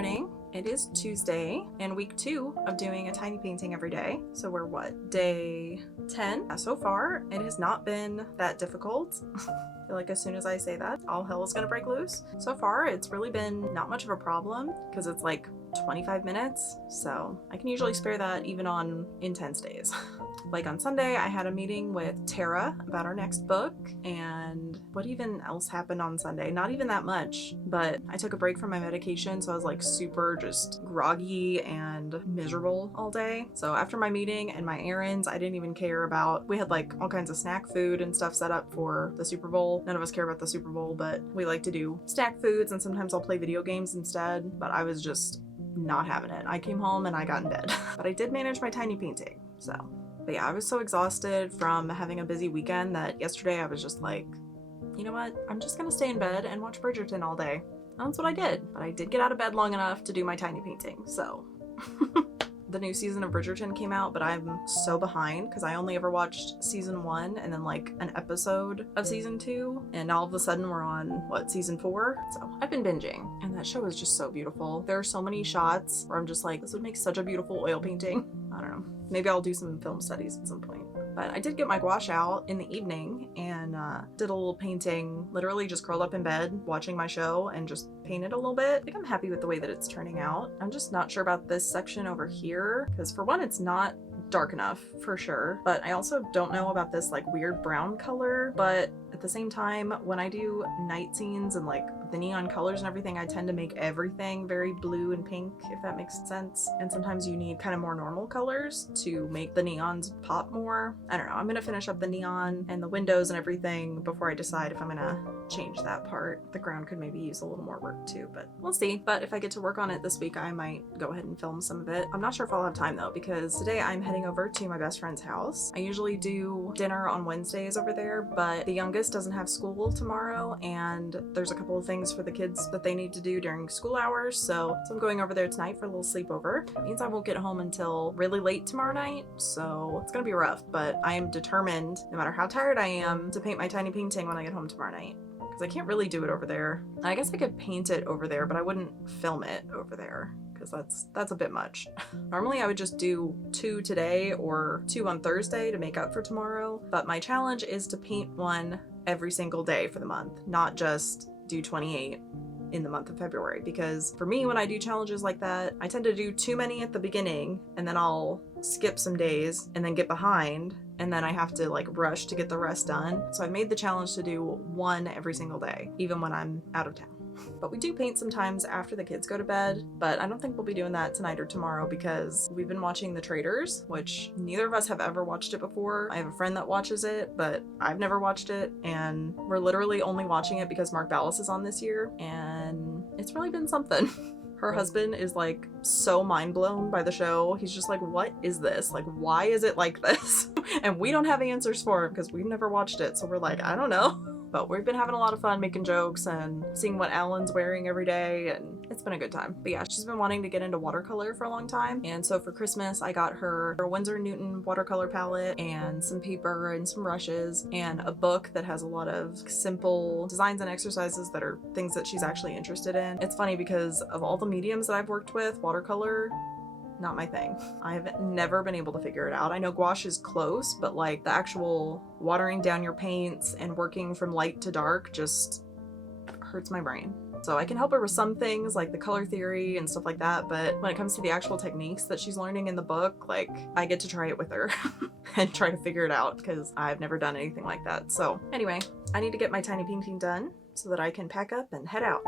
morning. It is Tuesday and week 2 of doing a tiny painting every day. So we're day 10? So far, it has not been that difficult. I feel like as soon as I say that, all hell is gonna break loose. So far, it's really been not much of a problem because it's like 25 minutes. So I can usually spare that even on intense days. Like on Sunday, I had a meeting with Tara about our next book, and what even else happened on Sunday? Not even that much, but I took a break from my medication, so I was like super just groggy and miserable all day. So after my meeting and my errands, I didn't even care about, we had like all kinds of snack food and stuff set up for the Super Bowl. None of us care about the Super Bowl, but we like to do snack foods, and sometimes I'll play video games instead, but I was just not having it. I came home and I got in bed, but I did manage my tiny painting, so. But yeah, I was so exhausted from having a busy weekend that yesterday I was just like, you know what? I'm just gonna stay in bed and watch Bridgerton all day. And that's what I did. But I did get out of bed long enough to do my tiny painting, so. The new season of Bridgerton came out, but I'm so behind because I only ever watched season 1 and then like an episode of season 2, and now all of a sudden we're on, season 4? So I've been binging, and that show is just so beautiful. There are so many shots where I'm just like, this would make such a beautiful oil painting. I don't know. Maybe I'll do some film studies at some point. But I did get my gouache out in the evening and did a little painting, literally just curled up in bed watching my show and just painted a little bit. I think I'm happy with the way that it's turning out. I'm just not sure about this section over here because for one, it's not dark enough for sure, but I also don't know about this like weird brown color. But at the same time, when I do night scenes and like the neon colors and everything, I tend to make everything very blue and pink, if that makes sense. And sometimes you need kind of more normal colors to make the neons pop more. I don't know. I'm gonna finish up the neon and the windows and everything before I decide if I'm gonna change that part. The ground could maybe use a little more work too, but we'll see. But if I get to work on it this week, I might go ahead and film some of it. I'm not sure if I'll have time though, because today I'm heading over to my best friend's house. I usually do dinner on Wednesdays over there, but the youngest doesn't have school tomorrow, and there's a couple of things for the kids that they need to do during school hours, so I'm going over there tonight for a little sleepover. It means I won't get home until really late tomorrow night, so it's gonna be rough, but I am determined, no matter how tired I am, to paint my tiny painting when I get home tomorrow night. I can't really do it over there. I guess I could paint it over there, but I wouldn't film it over there because that's a bit much. Normally I would just do 2 today or 2 on Thursday to make up for tomorrow, but my challenge is to paint one every single day for the month, not just do 28 in the month of February, because for me, when I do challenges like that, I tend to do too many at the beginning and then I'll skip some days and then get behind, and then I have to like rush to get the rest done. So I made the challenge to do 1 every single day, even when I'm out of town. But we do paint sometimes after the kids go to bed, but I don't think we'll be doing that tonight or tomorrow because we've been watching The Traitors, which neither of us have ever watched it before. I have a friend that watches it, but I've never watched it, and we're literally only watching it because Mark Ballas is on this year, and it's really been something. Her husband is like so mind blown by the show. He's just like, what is this? Like, why is it like this? And we don't have answers for him because we've never watched it. So we're like, I don't know. But we've been having a lot of fun making jokes and seeing what Alan's wearing every day, and it's been a good time. But yeah, she's been wanting to get into watercolor for a long time, and so for Christmas I got her a Winsor Newton watercolor palette and some paper and some brushes and a book that has a lot of simple designs and exercises that are things that she's actually interested in. It's funny because of all the mediums that I've worked with, watercolor, not my thing. I've never been able to figure it out. I know gouache is close, but like the actual watering down your paints and working from light to dark just hurts my brain. So I can help her with some things like the color theory and stuff like that, but when it comes to the actual techniques that she's learning in the book, like I get to try it with her and try to figure it out because I've never done anything like that. So anyway, I need to get my tiny painting done so that I can pack up and head out.